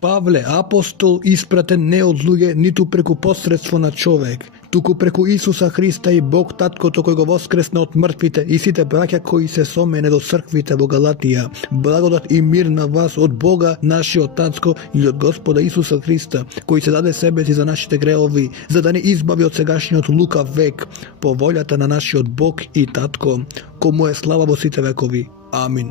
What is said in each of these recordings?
Павле, апостол, испратен не од луѓе, ниту преку посредство на човек, туку преку Исуса Христа и Бог Таткото кој го воскресна од мртвите и сите браќа кои се со мене до црквите во Галатија. Благодат и мир на вас од Бога, нашиот Татко и од Господа Исуса Христа, кој се даде себе си за нашите греови, за да не избави од сегашниот лукав век, по волјата на нашиот Бог и Татко, кому е слава во сите векови. Амин.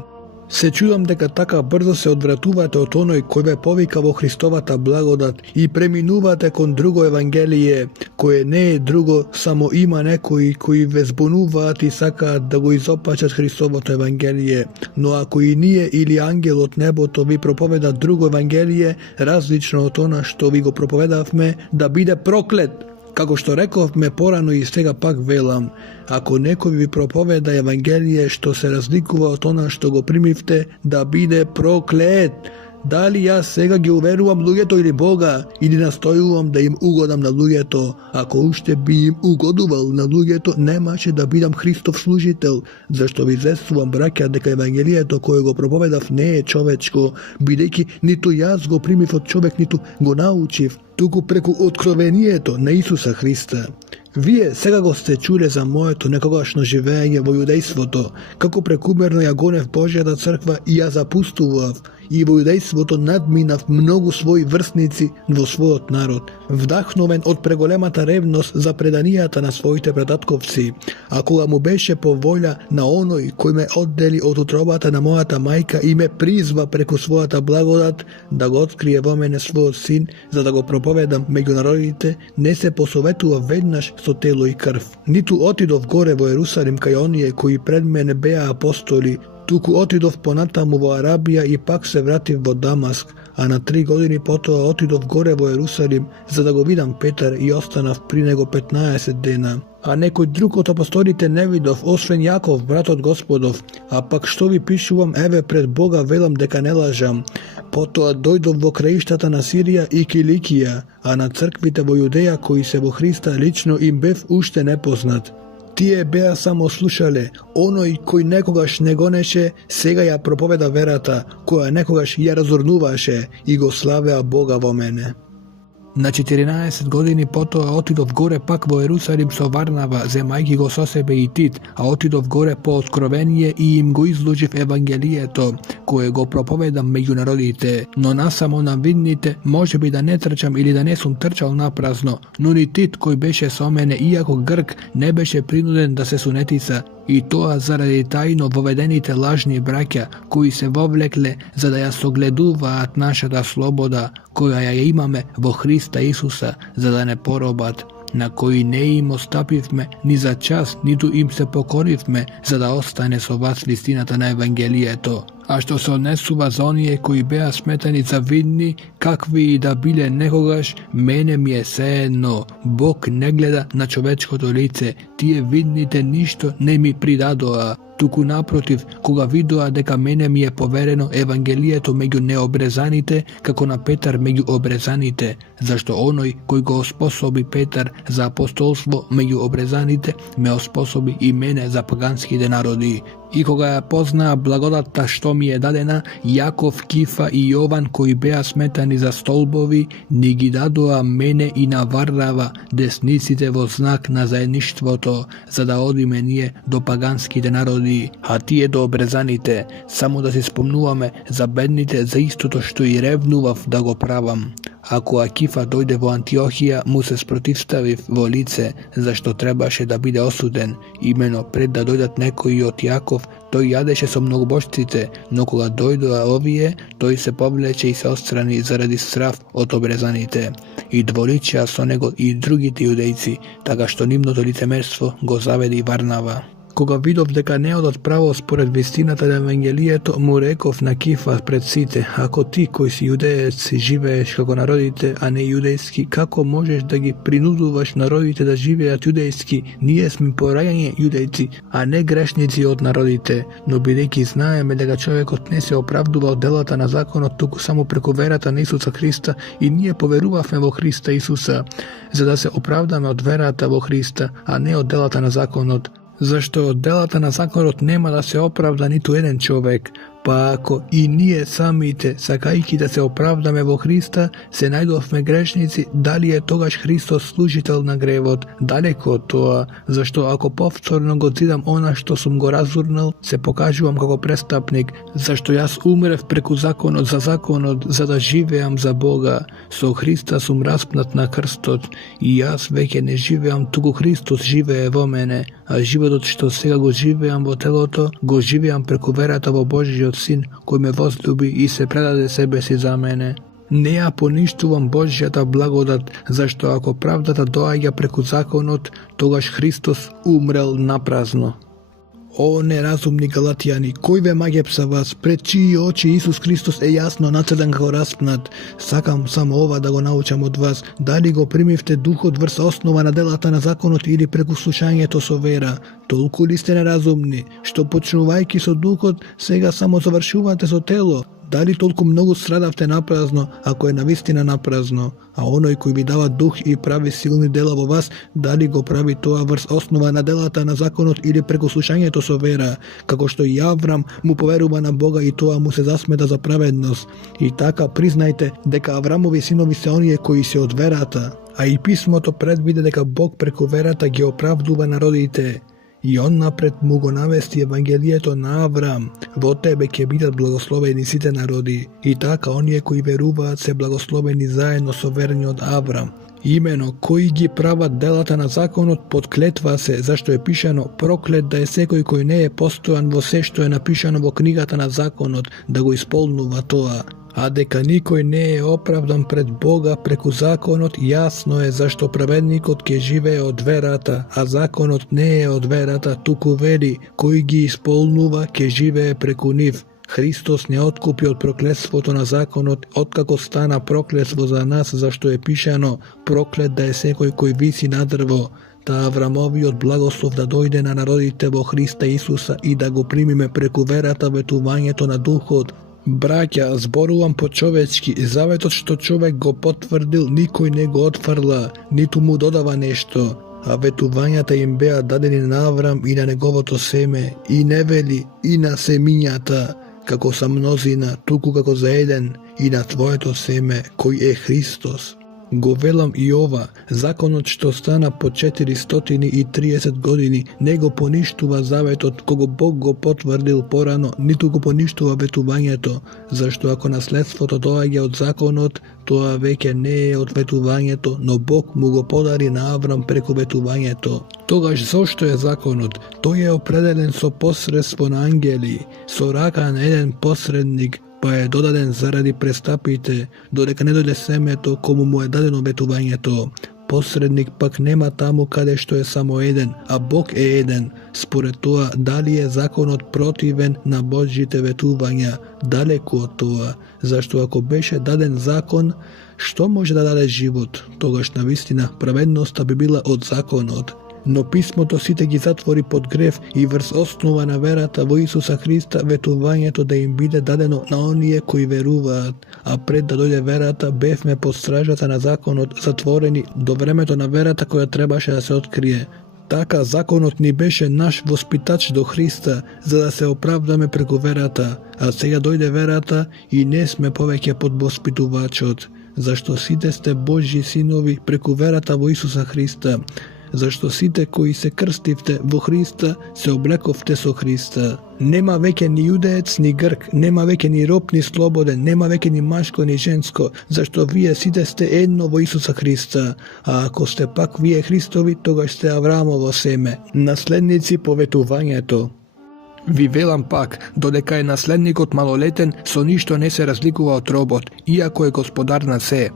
Се чудам дека така брзо се одвратувате од оној кој ве повика во Христовата благодат и преминувате кон друго евангелие, кое не е друго, само има некои кои ве збунуваат и сакаат да го изопачат Христовото евангелие. Но ако и ние или ангел од небото ви проповеда друго евангелие, различно од она што ви го проповедавме, да биде проклет. Како што рековме порано и сега пак велам, ако некој ви проповеда евангелие што се разликува од она што го примивте, да биде проклет. Дали јас сега ги уверувам луѓето или Бога, или настојувам да им угодам на луѓето? Ако уште би им угодувал на луѓето, немаше да бидам Христов служител, зашто ви известувам, браќа, дека евангелието кое го проповедав не е човечко, бидејќи ниту јас го примив од човек, ниту го научив, туку преку откровението на Исуса Христа. Вие сега го сте чуле за моето некогашно живење во јудејството, како прекумерно ја гонев Божјата црква и ја запустував, и во јудејството надминав многу своји врсници во својот народ, вдахновен од преголемата ревност за преданијата на своите предатковци, а кога му беше по волја на оној кој ме оддели од утробата на мојата мајка и ме призва преку својата благодат да го открие во мене својот син, за да го проповедам меѓу народите, не се посоветува веднаш со тело и крв. Ниту отидов горе во Ерусалим кај оние кои пред мене беа апостоли, туку отидов понатаму во Арабија и пак се вратив во Дамаск, а на 3 години потоа отидов горе во Ерусалим за да го видам Петар и останав при него 15 дена. А некој друг од апостолите не видов, освен Јаков, братот Господов, а пак што ви пишувам, еве пред Бога велам дека не лажам. Потоа дојдов во краиштата на Сирија и Киликија, а на црквите во Јудеја кои се во Христа лично им бев уште непознат. Тие беа само слушале, оној кој некогаш не гонеше, сега ја проповеда верата, која некогаш ја разорнуваше и го славеа Бога во мене. На 14 години потоа отидов горе пак во Ерусалим со Варнава, земајќи го со себе и Тит, а отидов горе по откровение и им го изложив евангелието, кое го проповедам меѓу народите, но насамо на видните, може би да не трчам или да не сум трчал напразно, но ни Тит кој беше со мене, иако Грк, не беше принуден да се сунетица, и тоа заради тајно воведените лажни браќа, кои се вовлекле за да ја согледуваат нашата слобода, која ја имаме во Христа Исуса, за да не поробат, на кои не им остапивме ни за час, ниту им се покоривме, за да остане со вас вистината на евангелието. А што се однесува за оние кои беа сметани за видни, какви и да биле некогаш, мене ми е сеедно. Бог не гледа на човечкото лице, тие видните ништо не ми придадоа. Туку напротив, кога видоа дека мене ми е поверено евангелието меѓу необрезаните, како на Петар меѓу обрезаните, зашто оној кој го оспособи Петар за апостолство меѓу обрезаните, ме оспособи и мене за паганските народи. И кога ја познаа благодатта што ми е дадена, Јаков, Кифа и Јован кои беа сметани за столбови, ни ги дадоа мене и на Варнава десниците во знак на заедништвото, за да одиме ние до паганските народи, а тие до обрезаните, само да се спомнуваме за бедните за истото што и ревнував да го правам. Ако Акифа дојде во Антиохија, му се спротивставив во лице, зашто требаше да биде осуден. Имено пред да дојдат некои од Јаков, тој јадеше со многобожците, но кога дојдоа овие, тој се повлече и се отстрани заради страв од обрезаните. И дворичеа со него и другите јудејци, така што нивното лицемерство го заведе Варнава. Кога видов дека не одат право според вистината на евангелието, му реков на Кифа пред сите: ако ти кој си јудеец живееш како народите, а не јудејски, како можеш да ги принудуваш народите да живеат јудејски? Ние сме пораѓање јудејци, а не грешници од народите, но бидејќи знаеме дека човекот не се оправдува од делата на законот, туку само преку верата на Исуса Христа, и ние поверувавме во Христа Исуса, за да се оправдаме од верата во Христа, а не од делата на законот. Зашто од делата на законот нема да се оправда ниту еден човек, Па ако и ние самите, сакајќи да се оправдаме во Христа, се најдовме грешници, дали е тогаш Христос служител на гревот? Далеко од тоа, зашто ако повторно го зидам она што сум го разурнал, се покажувам како престапник, зашто јас умрев преку законот, за да живеам за Бога. Со Христа сум распнат на крстот и јас веќе не живеам, туку Христос живее во мене, а животот што сега го живеам во телото, го живеам преку верата во Божиот Син, кој ме возлюби и се предаде себе си за мене. Не ја поништувам Божјата благодат, зашто ако правдата доаѓа преку законот, тогаш Христос умрел напразно. О, неразумни галатијани, кој ве магепса вас, пред чии очи Исус Христос е јасно нацртан како распнат. Сакам само ова да го научам од вас, дали го примивте духот врз основа на делата на законот или преку слушањето со вера. Толку ли сте неразумни, што почнувајќи со духот, сега само завршувате со тело? Дали толку многу страдавте напразно, ако е навистина напразно, а оној кој ви дава дух и прави силни дела во вас, дали го прави тоа врз основа на делата на законот или преку слушањето со вера, како што и Аврам му поверува на Бога и тоа му се засмета за праведност. И така признајте дека Аврамови синови се оние кои се од верата, а и писмото предвиде дека Бог преку верата ги оправдува народите. И он напред му го навести Евангелието на Аврам. Во тебе ќе бидат благословени сите народи. И така оние кои веруваат се благословени заедно со верниот Аврам. Имено, кои ги прават делата на законот, подклетва се, зашто е пишано: проклет да е секој кој не е постојан во се што е напишано во книгата на законот, да го исполнува тоа. А дека никој не е оправдан пред Бога преку законот, јасно е зашто праведникот ќе живее од верата, а законот не е од верата, туку вели: кој ги исполнува ќе живее преку нив. Христос не откупи од проклетството на законот, откако стана проклетство за нас, зашто е пишано: проклет да е секој кој виси на дрво. Та Аврамовиот благослов да дојде на народите во Христа Исуса и да го примиме преку верата ветувањето на Духот. Браќа, зборувам по човечки, заветот што човек го потврдил, никој не го отфрла, ниту му додава нешто, а ветувањата им беа дадени на Аврам и на неговото семе, и не вели и на семињата, како са мнозина, туку како за еден, и на твоето семе, кој е Христос. Го велам и ова, законот што стана по 430 години не го поништува заветот кога Бог го потврдил порано, ниту го поништува ветувањето, зашто ако наследството доаѓа од законот, тоа веќе не е од ветувањето, но Бог му го подари на Аврам преку ветувањето. Тогаш зошто е законот? Тој е определен со посредство на ангели, со рака на еден посредник, па е додаден заради престапите, додека не дојде семето кому му е дадено ветувањето. Посредник пак нема таму каде што е само еден, а Бог е еден. Според тоа, дали е законот противен на Божите ветувања? Далеку од тоа, зашто ако беше даден закон, што може да даде живот? Тогаш навистина праведноста би била од законот. Но писмото сите ги затвори под грев и врз основа на верата во Исуса Христа ветувањето да им биде дадено на оние кои веруваат, а пред да дојде верата бевме под стражата на законот, затворени до времето на верата која требаше да се открие. Така законот ни беше наш воспитач до Христа, за да се оправдаме преку верата, а сега дојде верата и не сме повеќе под воспитувачот, зашто сите сте Божји синови преку верата во Исуса Христа. Зашто сите кои се крстивте во Христа, се облековте со Христа. Нема веќе ни јудеец, ни грк, нема веќе ни роб, ни слободен, нема веќе ни машко, ни женско, зашто вие сите сте едно во Исуса Христа. А ако сте пак вие Христови, тогаш сте Аврамово семе, наследници по ветувањето. Ви велам пак, додека е наследникот малолетен, со ништо не се разликува од робот, иако е господар на се.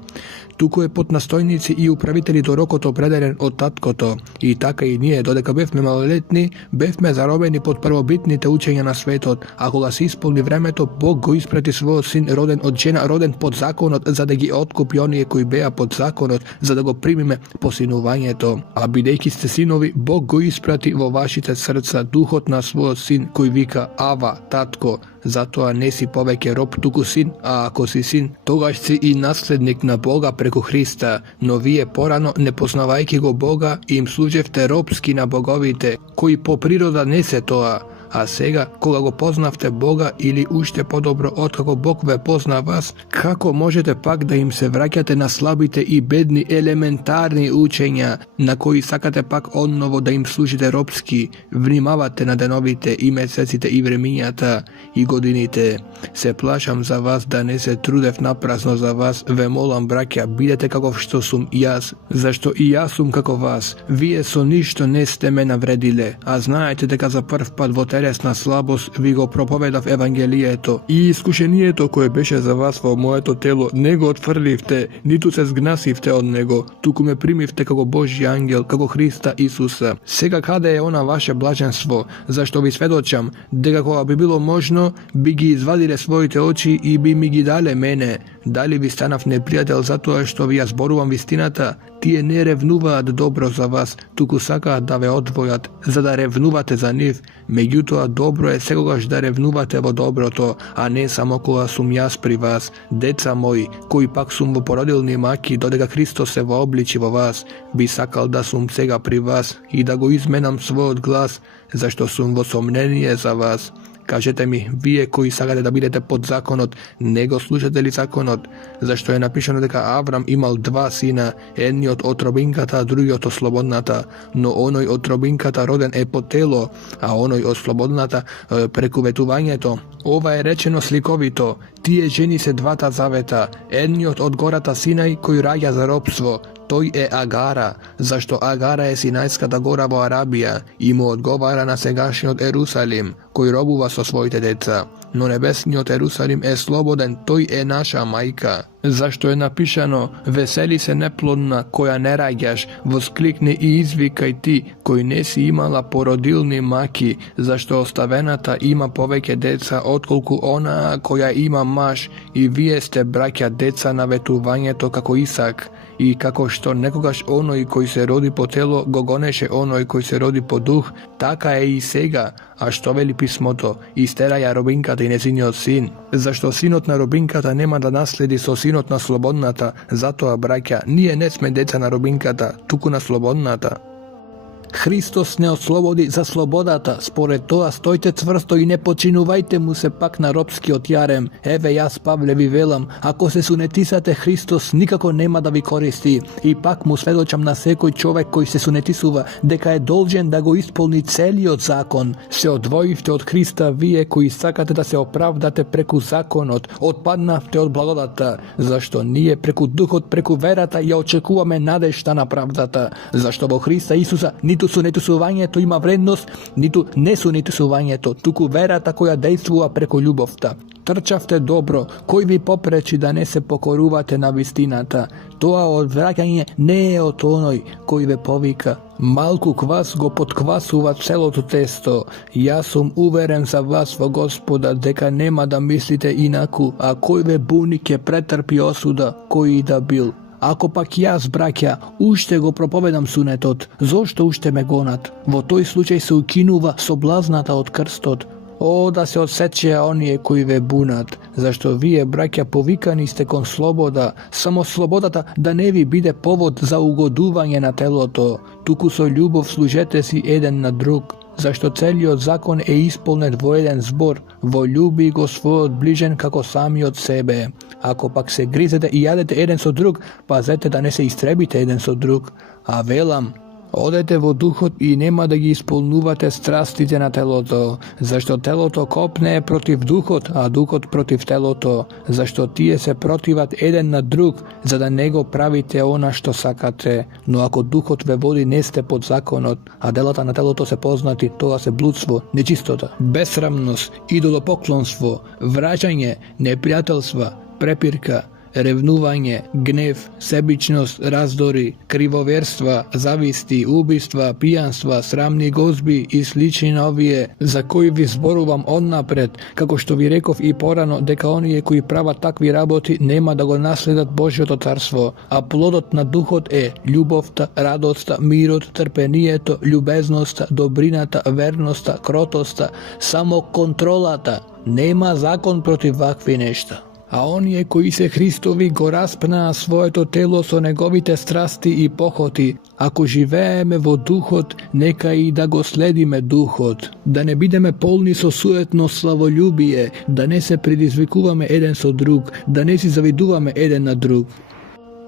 Туку е под настојници и управители до рокот определен од таткото. И така и ние, додека бевме малолетни, бевме заробени под првобитните учења на светот, а кога се исполни времето, Бог го испрати својот син роден од жена, роден под законот, за да ги откупи оние кои беа под законот, за да го примиме посинувањето. А бидејќи сте синови, Бог го испрати во вашите срца духот на својот син, кој вика: Ава, татко. Затоа не си повеќе роб, туку син, а ако си син, тогаш си и наследник на Бога преку Христа. Но вие порано, не познавајќи го Бога, им служевте робски на боговите, кои по природа не се тоа, А сега, кога го познавте Бога или уште подобро откако Бог ве позна вас, како можете пак да им се враќате на слабите и бедни елементарни учења, на кои сакате пак онново да им служите робски? Внимавате на деновите и месеците и времињата и годините. Се плашам за вас да не се трудев напразно за вас. Ве молам, браќа, бидете каков што сум јас, зашто и јас сум како вас. Вие со ништо не сте ме навредиле, а знаете дека за прв пат во телесна слабост ви го проповедав Евангелието и искушението кое беше за вас во моето тело не го отфрливте, ниту се згнасивте од него, туку ме примивте како Божји ангел, како Христа Исуса. Сега каде е она ваше блаженство, зашто ви сведочам дека кога би било можно, би ги извадиле своите очи и би ми ги дале мене. Дали ви станав непријател затоа што ви ја зборувам вистината? Тие не ревнуваат добро за вас, туку сакаат да ве одвојат, за да ревнувате за нив. Меѓутоа, добро е секогаш да ревнувате во доброто, а не само кога сум јас при вас. Деца мои, кои пак сум во породилни маки, додека Христос се вообличи во вас, би сакал да сум сега при вас и да го изменам својот глас, зашто сум во сомнение за вас. Кажете ми, вие кои сакате да бидете под законот, не го слушате ли законот? Зашто е напишано дека Аврам имал два сина, едниот од робинката, а другиот од слободната, но оној од робинката роден е по тело, а оној од слободната преку ветувањето. Ова е речено сликовито. Тие жени се двата завета, едниот од гората Синај кој раѓа за робство, тој е Агара, зашто Агара е Синајската гора во Арабија и му одговара на сегашниот Ерусалим, кој робува со своите деца. Но небесниот Ерусалим е слободен, тој е наша мајка. Зашто е напишано, весели се неплодна, која не раѓаш, воскликни и извикај ти, кој не си имала породилни маки, зашто оставената има повеќе деца, отколку онаа која има маж, и вие сте, браќа, деца на ветувањето како Исак. И како што некогаш оној кој се роди по тело го гонеше оној кој се роди по дух, така е и сега. А што вели писмото? Истера ја робинката и незиниот син. Зашто синот на робинката нема да наследи со синот на слободната, затоа, браќа, ние не сме деца на робинката, туку на слободната. Христос не ослободи за слободата, според тоа стојте цврсто и не починувајте му се пак на робскиот јарем. Еве јас, Павле, ви велам, ако се сунетисате, Христос никако нема да ви користи. И пак му сведочам на секој човек кој се сунетисува, дека е должен да го исполни целиот закон. Се одвоивте од Христа вие кои сакате да се оправдате преку законот, отпаднавте од благодата, зашто ние преку духот, преку верата ја очекуваме надежта на правдата, зашто во Христа Исуса ниту сунетисувањето има вредност, ниту несунетисувањето, туку верата која дејствува преку љубовта. Трчавте добро, кој ви попречи да не се покорувате на вистината. Тоа одвраќање не е од оној кој ве повика. Малку квас го подквасува целото тесто. Јас сум уверен за вас во Господа дека нема да мислите инаку, а кој ве буни ќе претрпи осуда, кој и да бил. Ако пак јас, браќа, уште го проповедам сунетот, зошто уште ме гонат? Во тој случај се укинува соблазната од крстот. О, да се одсечеа оние кои ве бунат, зашто вие, браќа, повикани сте кон слобода, само слободата да не ви биде повод за угодување на телото, туку со љубов служете си еден на друг, зашто целиот закон е исполнет во еден збор, во љуби го својот ближен како самиот себе. Ако пак се гризете и јадете еден со друг, пазете да не се истребите еден со друг. А велам, одете во духот и нема да ги исполнувате страстите на телото, зашто телото копне против духот, а духот против телото, зашто тие се противат еден на друг, за да не го правите она што сакате. Но ако духот ве води, не сте под законот, а делата на телото се познати, тоа се блудство, нечистота, бесрамност, идолопоклонство, враќање, непријателства, препирка, ревнување, гнев, себичност, раздори, кривоверства, зависти, убиства, пијанства, срамни гозби и слични на овие, за кои ви зборувам однапред, како што ви реков и порано, дека оние кои прават такви работи нема да го наследат Божјото царство, а плодот на духот е љубовта, радоста, мирот, трпението, љубезноста, добрината, верноста, кротоста, самоконтролата. Нема закон против вакви нешта. А оние кои се Христови го распнаа своето тело со неговите страсти и похоти. Ако живееме во духот, нека и да го следиме духот. Да не бидеме полни со суетно славолюбие, да не се предизвикуваме еден со друг, да не си завидуваме еден на друг.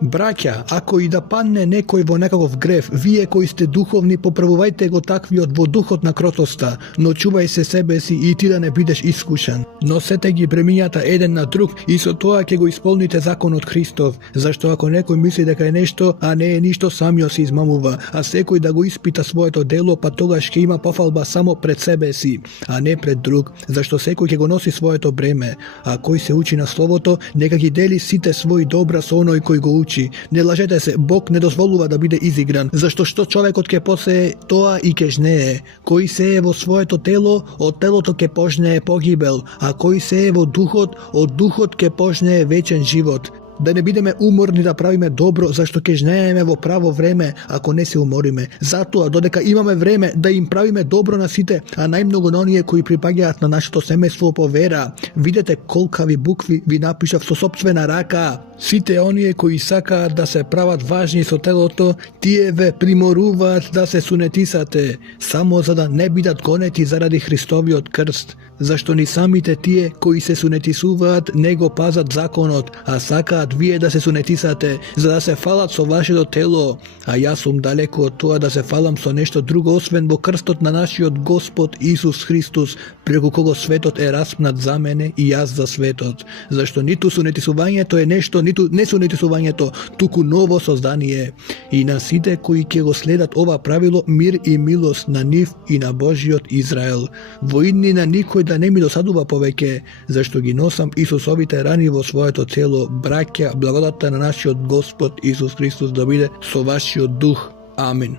Браќа, ако и да падне некој во некаков грев, вие кои сте духовни, поправувајте го таквиот во духот на кротоста, но чувај се себе си и ти да не бидеш искушен. Носете ги бремињата еден на друг и со тоа ќе го исполните законот Христов, зашто ако некој мисли дека е нешто, а не е ништо, самиот се измамува, а секој да го испита своето дело, па тогаш ќе има пофалба само пред себе си, а не пред друг, зашто секој ќе го носи своето бреме, а кој се учи на Словото, нека ги дели сите своји добра со оној кој го учи. Не лажете се, Бог не дозволува да биде изигран, зашто што човекот ќе посее, тоа и ќе жнее. Кој сее во своето тело, од телото ќе пожнее погибел, а кој сее во духот, од духот ќе пожнее вечен живот. Да не бидеме уморни да правиме добро, зашто ќе жнееме во право време, ако не се умориме. Затоа, додека имаме време да им правиме добро на сите, а најмногу на оние кои припаѓаат на нашето семејство по вера. Видете колкави букви ви напишав со сопствена рака. Сите оние кои сакаат да се прават важни со телото, тие ве приморуваат да се сунетисате, само за да не бидат гонети заради Христовиот крст. Зашто ни самите тие кои се сунетисуваат не го пазат законот, а сакаат вие да се сунетисате, за да се фалат со вашето тело. А јас сум далеку од тоа да се фалам со нешто друго, освен во крстот на нашиот Господ Исус Христос, преку кого светот е распнат за мене и јас за светот. Зашто ниту сунетисувањето е нешто, ниту несунетисувањето, туку ново создание. И на сите кои ќе го следат ова правило, мир и милост на нив и на Божиот Израел. Во идни на никој да не ми досадува повеќе, зашто ги носам Исусовите рани во своето тело. Браќа, благодатта на нашиот Господ Исус Христос да биде со вашиот дух. Амин.